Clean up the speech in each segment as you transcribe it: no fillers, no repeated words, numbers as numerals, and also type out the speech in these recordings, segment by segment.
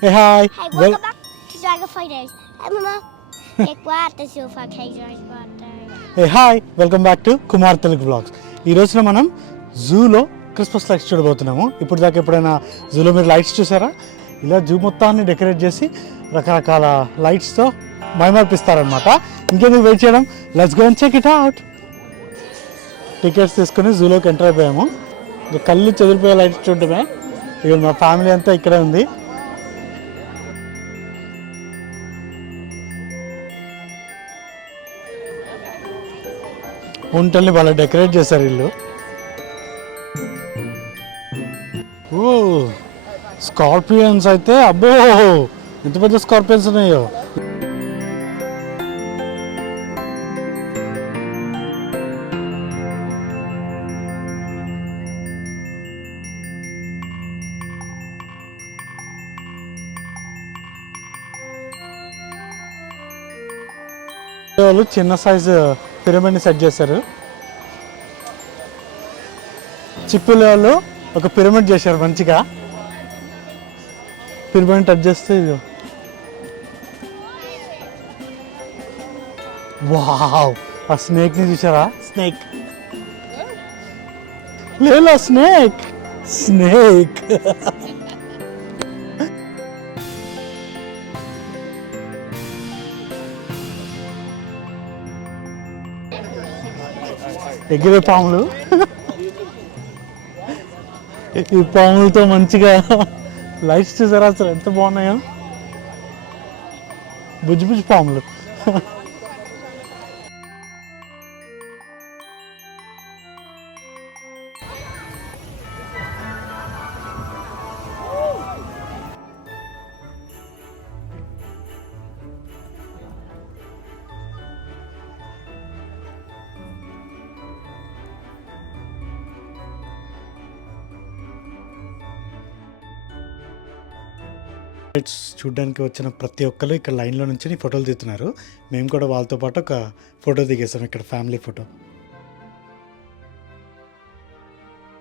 Hey, hi. Hey, welcome back to Dragon Fighters. Hey, Mama. Ik waard de zo van Hey, hi. Welcome back to Kumar Telugu blogs. ఈ రోజున మనం జూలో Christmas lights చూడబోతున్నాము. ఇప్పుడు దాకా ఎప్పుడైనా జూలో మీరు లైట్స్ చూసారా? ఇలా జూ మొత్తాన్ని డెకరేట్ చేసి రకరకాల లైట్స్తో మైమర్పిస్తారనమాట. ఇంకెందుకు వెయిట్ చేయడం, let's go and check it out. Tickets తీసుకుని జూలోకి ఎంటర్ అయిపోయాము. ఇంకా కళ్ళు చెదిరిపోయే లైట్స్ చూడటమే. ఇక మా ఫ్యామిలీ అంతా ఇక్కడే ఉంది. ఉంటల్ని వాళ్ళు డెకరేట్ చేశారు ఇల్లు. ఓ స్కార్పియన్స్ అయితే అబ్బో ఎంత పెద్ద స్కార్పియన్స్ ఉన్నాయో. వాళ్ళు చిన్న సైజు పిరమిడ్ని సెట్ చేశారు. చిప్పుల వాళ్ళు ఒక పిరమిడ్ చేశారు మంచిగా. పిరమిడ్ టచ్ చేస్తే వావ్, ఆ స్నేక్ని చూసారా? స్నేక్ లేదా స్నేక్ స్నేక్ ఎగిరే పాములు. ఈ పాములతో మంచిగా లైట్స్ చూసారా అసలు ఎంత బాగున్నాయో. బుజ్జి బుజ్జి పాములు. చూడడానికి వచ్చిన ప్రతి ఒక్కరు ఇక్కడ లైన్లో నుంచి ఫోటోలు దిగుతున్నారు. మేము కూడా వాళ్ళతో పాటు ఒక ఫోటో దిగేసాం, ఇక్కడ ఫ్యామిలీ ఫోటో.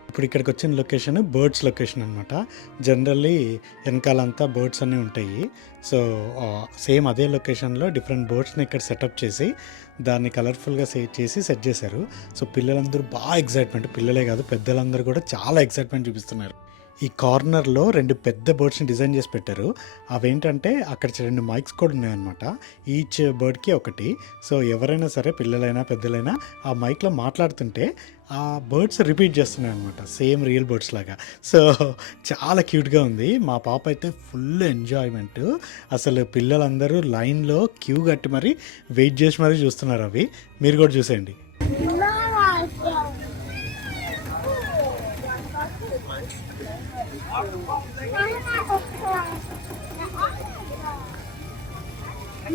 ఇప్పుడు ఇక్కడికి వచ్చిన లొకేషన్ బర్డ్స్ లొకేషన్ అనమాట. జనరల్లీ వెనకాలంతా బర్డ్స్ అన్నీ ఉంటాయి. సో సేమ్ అదే లొకేషన్లో డిఫరెంట్ బర్డ్స్ని ఇక్కడ సెటప్ చేసి దాన్ని కలర్ఫుల్గా సెట్ చేశారు. సో పిల్లలందరూ బాగా ఎక్సైట్మెంట్, పిల్లలే కాదు పెద్దలందరూ కూడా చాలా ఎక్సైట్మెంట్ చూపిస్తున్నారు. ఈ కార్నర్లో 2 పెద్ద బర్డ్స్ని డిజైన్ చేసి పెట్టారు. అవేంటంటే అక్కడ 2 మైక్స్ కూడా ఉన్నాయన్నమాట. ఈచ్ బర్డ్కి ఒకటి. సో ఎవరైనా సరే పిల్లలైనా పెద్దలైనా ఆ మైక్లో మాట్లాడుతుంటే ఆ బర్డ్స్ రిపీట్ చేస్తున్నాయి అనమాట, సేమ్ రియల్ బర్డ్స్ లాగా. సో చాలా క్యూట్గా ఉంది. మా పాప అయితే ఫుల్ ఎంజాయ్మెంట్. అసలు పిల్లలందరూ లైన్లో క్యూ కట్టి మరీ వెయిట్ చేసి మరీ చూస్తున్నారు. అవి మీరు కూడా చూసేయండి.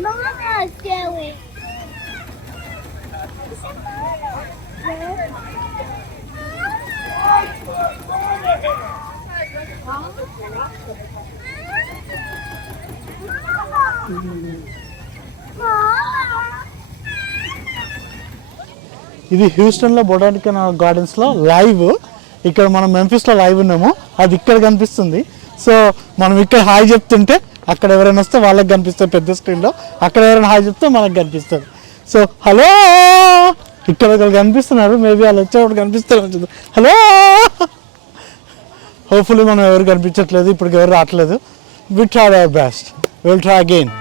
Mama's going. ఇది హ్యూస్టన్లో బొటానికల్ గార్డెన్స్లో లైవ్. ఇక్కడ మనం మెంఫిస్లో లైవ్ ఉన్నాము, అది ఇక్కడ కనిపిస్తుంది. సో మనం ఇక్కడ హాయ్ చెప్తుంటే అక్కడ ఎవరైనా వస్తే వాళ్ళకి కనిపిస్తుంది పెద్ద స్క్రీన్లో, అక్కడ ఎవరైనా హాయ్ చెప్తే మనకు కనిపిస్తుంది. సో హలో, ఇక్కడ ఒకరు కనిపిస్తున్నారు, మేబీ వాళ్ళు వచ్చేవాడు కనిపిస్తారు. హలో, హోప్ఫుల్లీ మనం ఎవరు కనిపించట్లేదు, ఇప్పుడు ఎవరు రావట్లేదు. We try our best, will try again.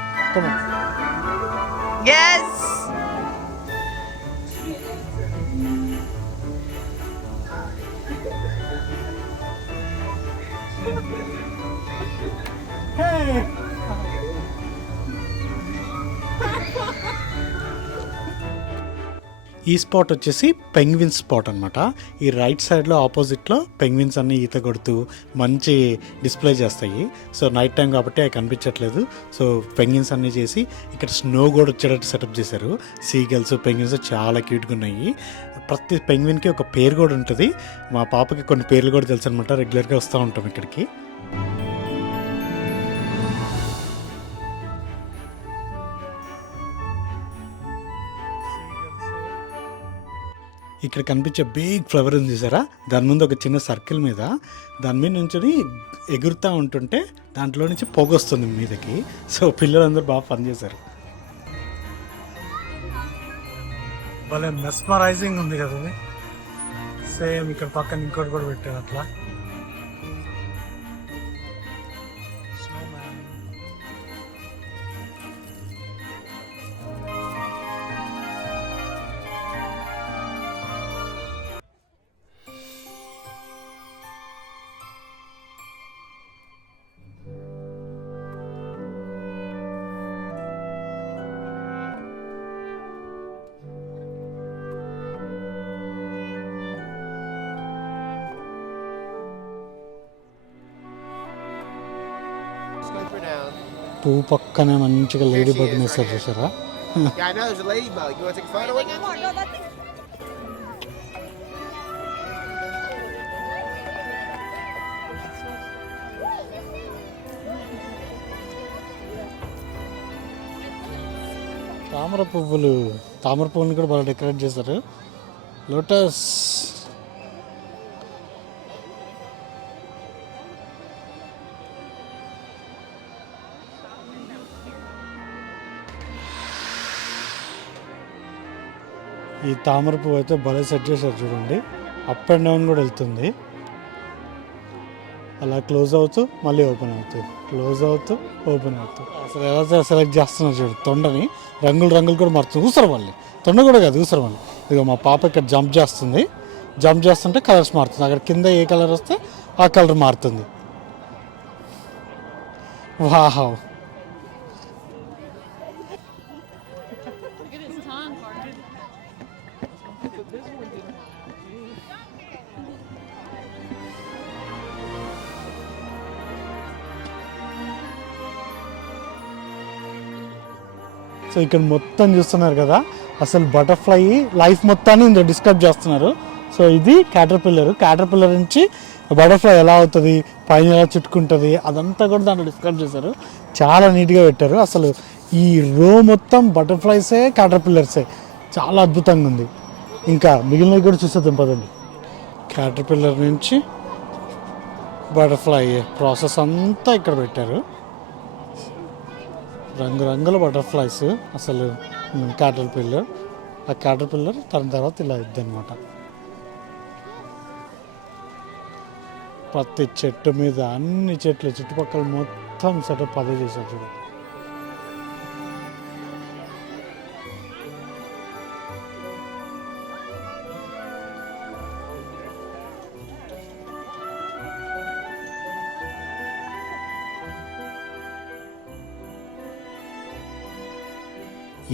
ఈ స్పాట్ వచ్చేసి పెంగ్విన్స్ స్పాట్ అనమాట. ఈ రైట్ సైడ్లో ఆపోజిట్లో పెంగ్విన్స్ అన్నీ ఈత కొడుతూ మంచి డిస్ప్లే చేస్తాయి. సో నైట్ టైం కాబట్టి అవి కనిపించట్లేదు. సో పెంగ్విన్స్ అన్నీ చేసి ఇక్కడ స్నో కూడా వచ్చేటట్టు సెటప్ చేశారు. సీగల్స్, పెంగ్విన్స్ చాలా క్యూట్గా ఉన్నాయి. ప్రతి పెంగ్విన్కి ఒక పేరు కూడా ఉంటుంది. మా పాపకి కొన్ని పేర్లు కూడా తెలుసు అనమాట, రెగ్యులర్గా వస్తూ ఉంటాం ఇక్కడికి. ఇక్కడ కనిపించే బిగ్ ఫ్లవర్ ఉంది చూసారా, దాని ముందు ఒక చిన్న సర్కిల్ మీద దాని మీద నుంచి ఎగురుతూ ఉంటుంటే దాంట్లో నుంచి పొగ వస్తుంది మీదకి. సో పిల్లలందరూ బాగా పని చేశారు. భలే మెస్మరైజింగ్ ఉంది కదా ఇది. సేమ్ ఇక్కడ పక్కన ఇంకోటి కూడా పెట్టారు అట్లా. పువ్వు పక్కనే మంచిగా లేడీ బర్డ్ వేస్తారు చూసారా. Yeah, I know there's a ladybug. You want to take a photo with it? తామర పువ్వులను కూడా బాగా డెకరేట్ చేశారు. లోటస్ ఈ తామర పువ్వు అయితే భలే సెట్ చేశారు చూడండి. అప్ అండ్ డౌన్ కూడా వెళ్తుంది, అలా క్లోజ్ అవుతూ మళ్ళీ ఓపెన్ అవుతుంది, క్లోజ్ అవుతూ ఓపెన్ అవుతూ. అసలు ఎలా సెలెక్ట్ చేస్తున్నారు చూడు. తొండని రంగులు కూడా మారుతుంది. ఊసరం వాళ్ళు, తొండ కూడా కాదు ఊసరం వాళ్ళు. ఇదిగో మా పాప ఇక్కడ జంప్ చేస్తుంటే కలర్స్ మారుతుంది. అక్కడ కింద ఏ కలర్ వస్తే ఆ కలర్ మారుతుంది. వావ్. సో ఇక్కడ మొత్తం చూస్తున్నారు కదా, అసలు బటర్ఫ్లై లైఫ్ మొత్తాన్ని ఇందులో డిస్క్రైబ్ చేస్తున్నారు. సో ఇది క్యాటర్పిల్లర్ నుంచి బటర్ఫ్లై ఎలా అవుతుంది, పైన ఎలా చుట్టుకుంటుంది, అదంతా కూడా దాంట్లో డిస్క్రైబ్ చేశారు. చాలా నీట్గా పెట్టారు. అసలు ఈ రో మొత్తం బటర్ఫ్లైసే క్యాటర్పిల్లర్సే, చాలా అద్భుతంగా ఉంది. ఇంకా మిగిలినవి కూడా చూసేద్దాం పదండి. క్యాటర్పిల్లర్ నుంచి బటర్ఫ్లై ప్రాసెస్ అంతా ఇక్కడ పెట్టారు. రంగురంగుల బటర్ఫ్లైస్. అసలు క్యాటర్పిల్లర్, ఆ క్యాటర్పిల్లర్ తర్వాత ఇలా ఇద్ది అనమాట. ప్రతి చెట్టు మీద అన్ని చెట్లు చుట్టుపక్కల మొత్తం సెటప్ అదే చేశారు చూడు.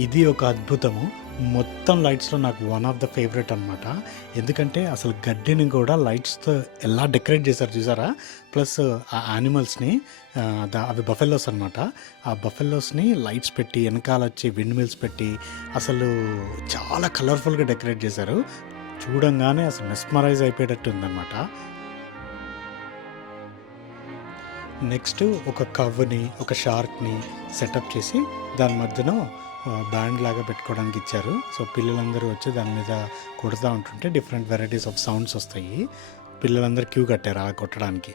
ఇది ఒక అద్భుతము. మొత్తం లైట్స్లో నాకు వన్ ఆఫ్ ద ఫేవరెట్ అనమాట. ఎందుకంటే అసలు గడ్డిని కూడా లైట్స్తో ఎలా డెకరేట్ చేశారు చూసారా. ప్లస్ ఆ యానిమల్స్ని, అవి బఫెల్లోస్ అనమాట, ఆ బఫెల్లోస్ని లైట్స్ పెట్టి వెనకాల వచ్చి విండ్ మిల్స్ పెట్టి అసలు చాలా కలర్ఫుల్గా డెకరేట్ చేశారు. చూడంగానే అసలు మెస్మరైజ్ అయిపోయేటట్టు ఉందన్నమాట. నెక్స్ట్ ఒక కవ్ని, ఒక షార్క్ని సెటప్ చేసి దాని మధ్యన బ్యాండ్ లాగా పెట్టుకోవడానికి ఇచ్చారు. సో పిల్లలందరూ వచ్చి దాని మీద కొడుతూ ఉంటుంటే డిఫరెంట్ వెరైటీస్ ఆఫ్ సౌండ్స్ వస్తాయి. పిల్లలందరూ క్యూ కట్టారు అలా కొట్టడానికి.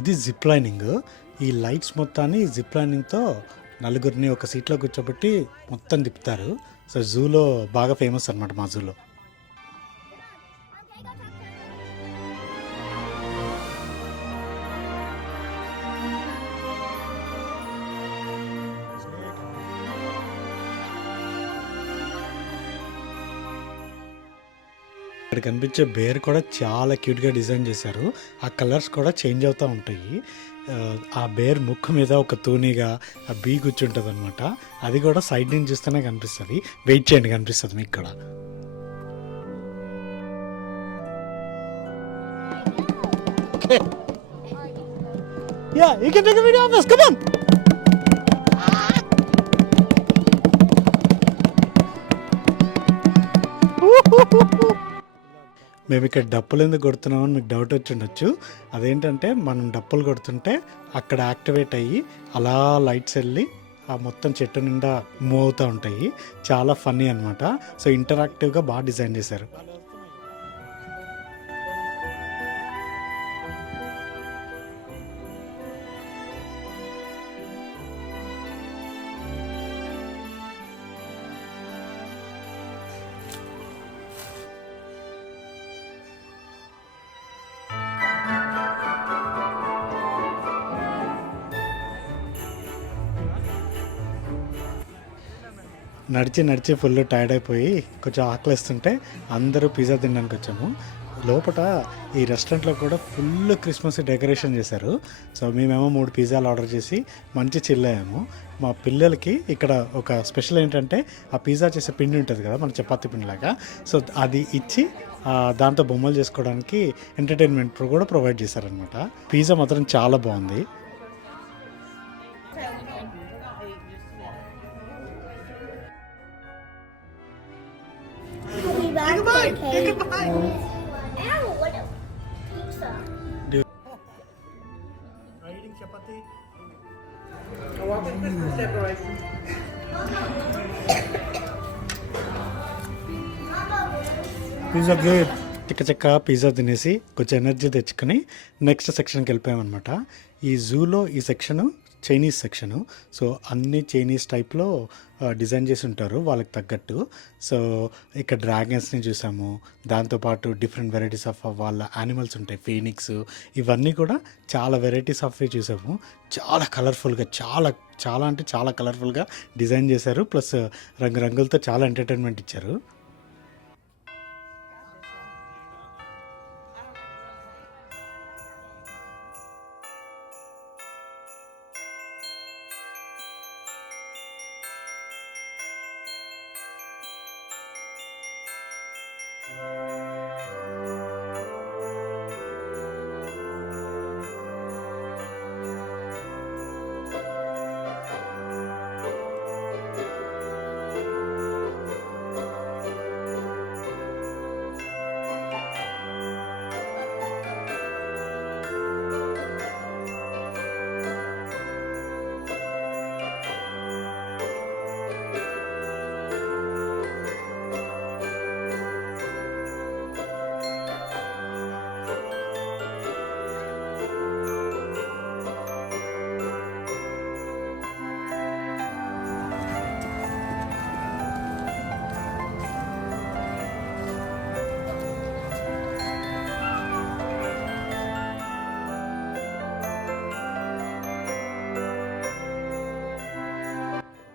ఇది జిప్ లైనింగ్. ఈ లైట్స్ మొత్తాన్ని జిప్ లైనింగ్తో నలుగురిని ఒక సీట్లో కూర్చోబెట్టి మొత్తం తిప్పుతారు. సో జూలో బాగా ఫేమస్ అనమాట మా జూలో. ఇక్కడ కనిపించే బేర్ కూడా చాలా క్యూట్గా డిజైన్ చేశారు. ఆ కలర్స్ కూడా చేంజ్ అవుతూ ఉంటాయి. ఆ బేర్ ముక్కు మీద ఒక తూనిగా ఆ బీ కూర్చుంటుంది అనమాట. అది కూడా సైడ్ నుంచి చూస్తేనే కనిపిస్తుంది. వెయిట్ చేయండి, కనిపిస్తుంది మీకు ఇక్కడ. Yeah, you can take a video of this. Come on. మేము ఇక్కడ డప్పులు ఎందుకు కొడుతున్నామని మీకు డౌట్ వచ్చి ఉండొచ్చు. అదేంటంటే మనం డప్పులు కొడుతుంటే అక్కడ యాక్టివేట్ అయ్యి అలా లైట్స్ వెళ్ళి ఆ మొత్తం చెట్టు నిండా మూవ్ అవుతూ ఉంటాయి. చాలా ఫన్నీ అనమాట. సో ఇంటరాక్టివ్గా బాగా డిజైన్ చేశారు. నడిచి నడిచి ఫుల్ టైర్డ్ అయిపోయి కొంచెం ఆకలిస్తుంటే అందరూ పిజ్జా తినడానికి వచ్చాము. లోపల ఈ రెస్టారెంట్లో కూడా ఫుల్ క్రిస్మస్ డెకరేషన్ చేశారు. సో మేమేమో 3 పిజ్జాలు ఆర్డర్ చేసి మంచి చిల్ అయ్యాము. మా పిల్లలకి ఇక్కడ ఒక స్పెషల్ ఏంటంటే ఆ పిజ్జా చేసే పిండి ఉంటుంది కదా మన చపాతీ పిండిలాగా, సో అది ఇచ్చి దాంతో బొమ్మలు చేసుకోవడానికి ఎంటర్టైన్మెంట్ కూడా ప్రొవైడ్ చేశారనమాట. పిజ్జా మాత్రం చాలా బాగుంది. Ow, what a pizza. Pizza good. చిక్క పిజ్జా తినేసి కొంచెం ఎనర్జీ తెచ్చుకొని నెక్స్ట్ సెక్షన్కి వెళ్ళిపోయామన్నమాట. ఈ జూలో ఈ సెక్షను చైనీస్ సెక్షను. సో అన్ని చైనీస్ టైప్లో డిజైన్ చేసి ఉంటారు వాళ్ళకి తగ్గట్టు. సో ఇక్కడ డ్రాగన్స్ని చూసాము, దాంతోపాటు డిఫరెంట్ వెరైటీస్ ఆఫ్ వాళ్ళ యానిమల్స్ ఉంటాయి, ఫీనిక్స్, ఇవన్నీ కూడా చాలా వెరైటీస్ ఆఫ్ చూసాము. చాలా కలర్ఫుల్గా చాలా అంటే చాలా కలర్ఫుల్గా డిజైన్ చేశారు. ప్లస్ రంగురంగులతో చాలా ఎంటర్టైన్మెంట్ ఇచ్చారు.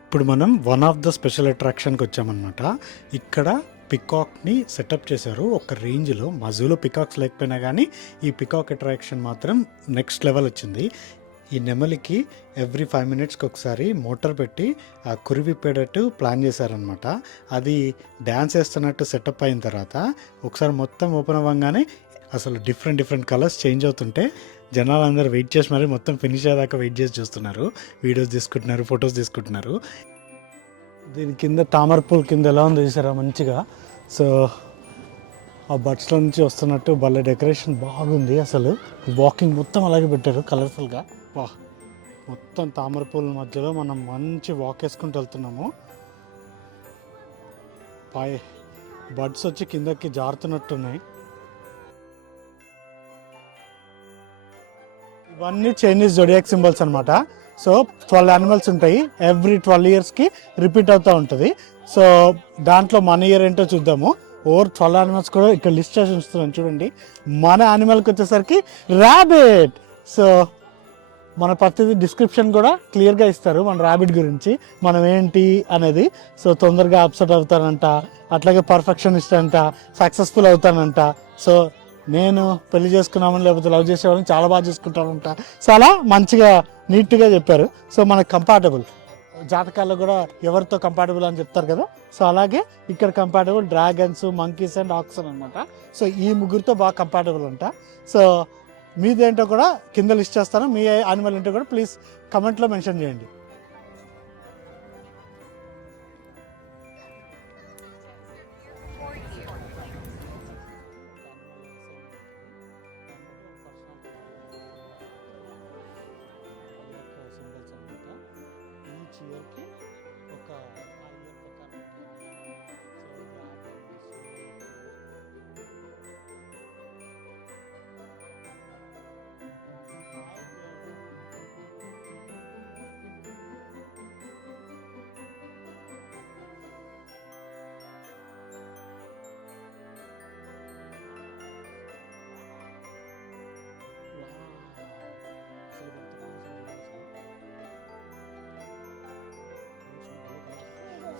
ఇప్పుడు మనం వన్ ఆఫ్ ద స్పెషల్ అట్రాక్షన్కి వచ్చామన్నమాట. ఇక్కడ పికాక్ని సెటప్ చేశారు ఒక రేంజ్లో. మా జూలో పికాక్స్ లేకపోయినా కానీ ఈ పికాక్ అట్రాక్షన్ మాత్రం నెక్స్ట్ లెవెల్ వచ్చింది. ఈ నెమలికి ఎవ్రీ 5 మినిట్స్కి ఒకసారి మోటార్ పెట్టి ఆ కురివిప్పేటట్టు ప్లాన్ చేశారనమాట. అది డ్యాన్స్ వేస్తున్నట్టు సెటప్ అయిన తర్వాత ఒకసారి మొత్తం ఓపెన్ అవ్వగానే అసలు డిఫరెంట్ కలర్స్ చేంజ్ అవుతుంటే జనాలు అందరూ వెయిట్ చేసి మరి మొత్తం ఫినిష్ అయ్యేదాకా వెయిట్ చేసి చూస్తున్నారు, వీడియోస్ తీసుకుంటున్నారు, ఫొటోస్ తీసుకుంటున్నారు. దీని కింద తామర పూల కింద ఎలా ఉంది చూసారా మంచిగా. సో ఆ బట్స్లో నుంచి వస్తున్నట్టు భలే డెకరేషన్ బాగుంది. అసలు వాకింగ్ మొత్తం అలాగే పెట్టారు కలర్ఫుల్గా. వా, మొత్తం తామర పూల మధ్యలో మనం మంచి వాక్ వేసుకుంటూ వెళ్తున్నాము. బడ్స్ వచ్చి కిందకి జారుతున్నట్టున్నాయి. ఇవన్నీ చైనీస్ జోడియాక్ సింబల్స్ అనమాట. సో 12 యానిమల్స్ ఉంటాయి, ఎవ్రీ 12 ఇయర్స్కి రిపీట్ అవుతూ ఉంటుంది. సో దాంట్లో మన ఇయర్ ఏంటో చూద్దాము. ఓవర్ 12 యానిమల్స్ కూడా ఇక్కడ లిస్ట్ చేసి ఉంచుతున్నాను చూడండి. మన యానిమల్కి వచ్చేసరికి ర్యాబిట్. సో మన ప్రతిదీ డిస్క్రిప్షన్ కూడా క్లియర్గా ఇస్తారు మన ర్యాబిట్ గురించి, మనం ఏంటి అనేది. సో తొందరగా అప్సెట్ అవుతానంట, అట్లాగే పర్ఫెక్షనిస్ట్ అంట, సక్సెస్ఫుల్ అవుతానంట. సో నేను పెళ్లి చేసుకున్నామని లేకపోతే లవ్ చేసేవాళ్ళని చాలా బాగా చూసుకుంటానంట. సో అలా మంచిగా నీట్గా చెప్పారు. సో మనకు కంపాటబుల్ జాతకాల్లో కూడా ఎవరితో కంపాటబుల్ అని చెప్తారు కదా, సో అలాగే ఇక్కడ compatible dragons, monkeys and axon అనమాట. సో ఈ ముగ్గురితో బాగా కంపాటబుల్ అంట. సో మీదేంటో కూడా కింద లిస్ట్ చేస్తాను. మీ యానిమల్ ఏంటో కూడా ప్లీజ్ కమెంట్లో మెన్షన్ చేయండి. ఇయర్కి ఒక ఆ ఇయర్ ప్రకారం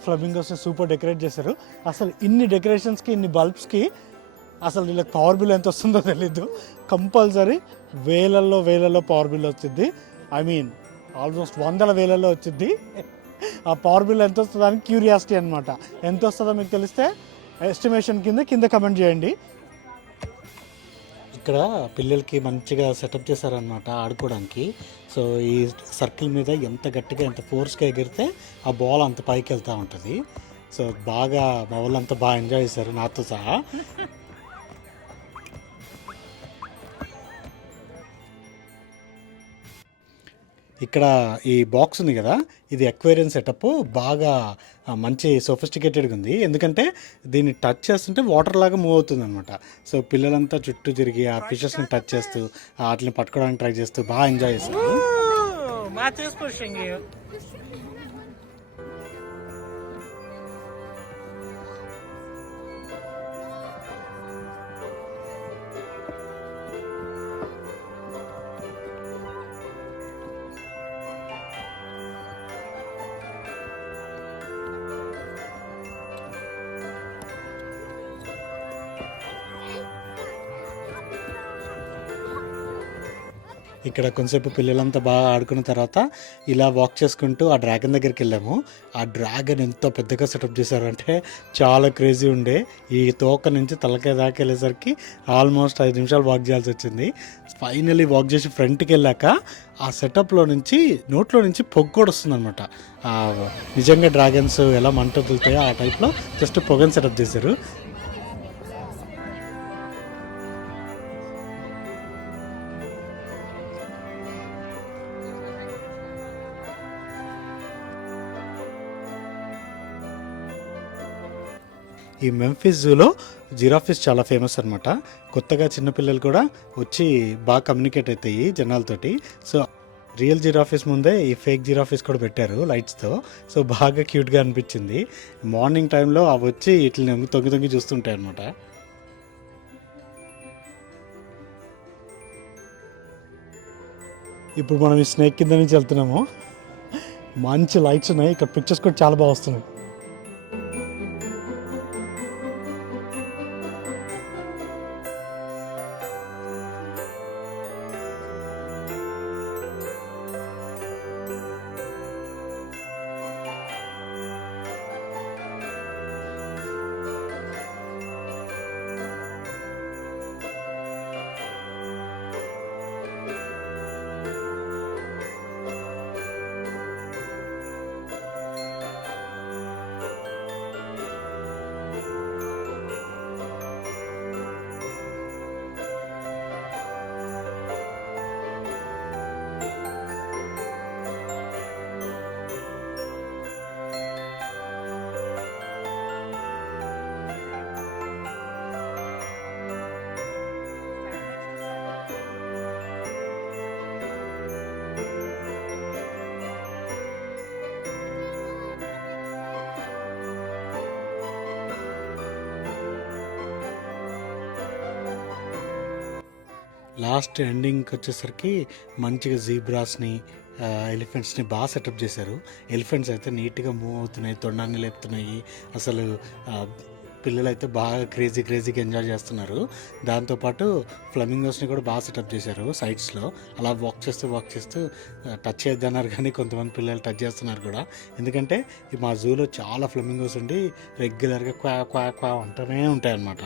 ఫ్లమింగోస్ని సూపర్ డెకరేట్ చేశారు. అసలు ఇన్ని డెకరేషన్స్కి ఇన్ని బల్బ్స్కి అసలు వీళ్ళకి పవర్ బిల్ ఎంత వస్తుందో తెలీదు. కంపల్సరీ వేలల్లో పవర్ బిల్ వచ్చింది. ఐ మీన్ ఆల్మోస్ట్ వేలలో వచ్చింది. ఆ పవర్ బిల్ ఎంత వస్తుందో అని క్యూరియాసిటీ అనమాట. ఎంత వస్తుందో మీకు తెలిస్తే ఎస్టిమేషన్ కింద కమెంట్ చేయండి. ఇక్కడ పిల్లలకి మంచిగా సెటప్ చేశారనమాట ఆడుకోవడానికి. సో ఈ సర్కిల్ మీద ఎంత గట్టిగా ఎంత ఫోర్స్గా ఎగిరితే ఆ బాల్ అంత పైకి వెళ్తూ ఉంటుంది. సో బాగా మా వాళ్ళంతా బాగా ఎంజాయ్ చేశారు నాతో సహా. ఇక్కడ ఈ బాక్స్ ఉంది కదా, ఇది ఎక్వేరియం సెటప్ బాగా మంచి సోఫిస్టికేటెడ్గా ఉంది. ఎందుకంటే దీన్ని టచ్ చేస్తుంటే వాటర్ లాగా మూవ్ అవుతుంది అనమాట. సో పిల్లలంతా చుట్టూ తిరిగి ఆ ఫిషెస్ని టచ్ చేస్తూ వాటిని పట్టుకోవడానికి ట్రై చేస్తూ బాగా ఎంజాయ్ చేస్తారు. ఇక్కడ కొంతసేపు పిల్లలంతా బాగా ఆడుకున్న తర్వాత ఇలా వాక్ చేసుకుంటూ ఆ డ్రాగన్ దగ్గరికి వెళ్ళాము. ఆ డ్రాగన్ ఎంతో పెద్దగా సెటప్ చేశారంటే చాలా క్రేజీ ఉండే. ఈ తోక నుంచి తలకాయ దాకా వెళ్ళేసరికి ఆల్మోస్ట్ 5 నిమిషాలు వాక్ చేయాల్సి వచ్చింది. ఫైనలీ వాక్ చేసి ఫ్రంట్కి వెళ్ళాక ఆ సెటప్లో నుంచి నోట్లో నుంచి పొగ కూడా వస్తుంది అనమాట. నిజంగా డ్రాగన్స్ ఎలా మంట వదులుతాయో ఆ టైప్లో జస్ట్ పొగని సెటప్ చేశారు. ఈ మెంఫిస్ జూలో జిరాఫీస్ చాలా ఫేమస్ అనమాట. కొత్తగా చిన్నపిల్లలు కూడా వచ్చి బాగా కమ్యూనికేట్ అవుతాయి జనాలతోటి. సో రియల్ జిరాఫీస్ ముందే ఈ ఫేక్ జిరాఫీస్ కూడా పెట్టారు లైట్స్తో. సో బాగా క్యూట్గా అనిపించింది. మార్నింగ్ టైంలో అవి వచ్చి ఇట్లా తొంగి చూస్తుంటాయి అనమాట. ఇప్పుడు మనం ఈ స్నేక్ కింద నుంచి వెళ్తున్నాము. మంచి లైట్స్ ఉన్నాయి. ఇక్కడ పిక్చర్స్ కూడా చాలా బాగా వస్తున్నాయి. లాస్ట్ ఎండింగ్కి వచ్చేసరికి మంచిగా జీబ్రాస్ని ఎలిఫెంట్స్ని బాగా సెటప్ చేశారు. ఎలిఫెంట్స్ అయితే నీట్గా మూవ్ అవుతున్నాయి, తొండాన్ని లేపుతున్నాయి. అసలు పిల్లలు అయితే బాగా క్రేజీగా ఎంజాయ్ చేస్తున్నారు. దాంతోపాటు ఫ్లమింగోస్ని కూడా బాగా సెటప్ చేశారు సైడ్స్లో. అలా వాక్ చేస్తూ టచ్ చేద్దన్నారు, కానీ కొంతమంది పిల్లలు టచ్ చేస్తున్నారు కూడా. ఎందుకంటే మా జూలో చాలా ఫ్లమింగోస్ ఉండి రెగ్యులర్గా క్వా క్వా క్వా అంటూనే ఉంటాయి అన్నమాట.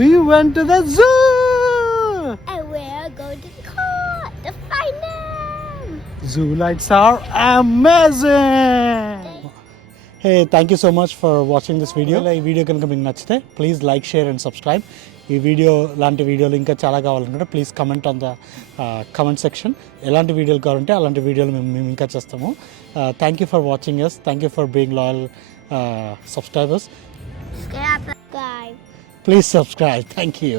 We went to the zoo. And we're going to the court to find them. Zoo lights are amazing. Hey, thank you so much for watching this video. ఈ వీడియో కనుక మీకు నచ్చితే please like share and subscribe. ఈ video లాంటి వీడియోలు ఇంకా చాలా కావాలనుకుంటే please comment on the comment section. ఎలాంటి వీడియోలు కావాలంటే అలాంటి వీడియోలు మేము ఇంకా చేస్తాము. Thank you for watching us. Thank you for being loyal subscribers. Subscribe. Please subscribe. Thank you.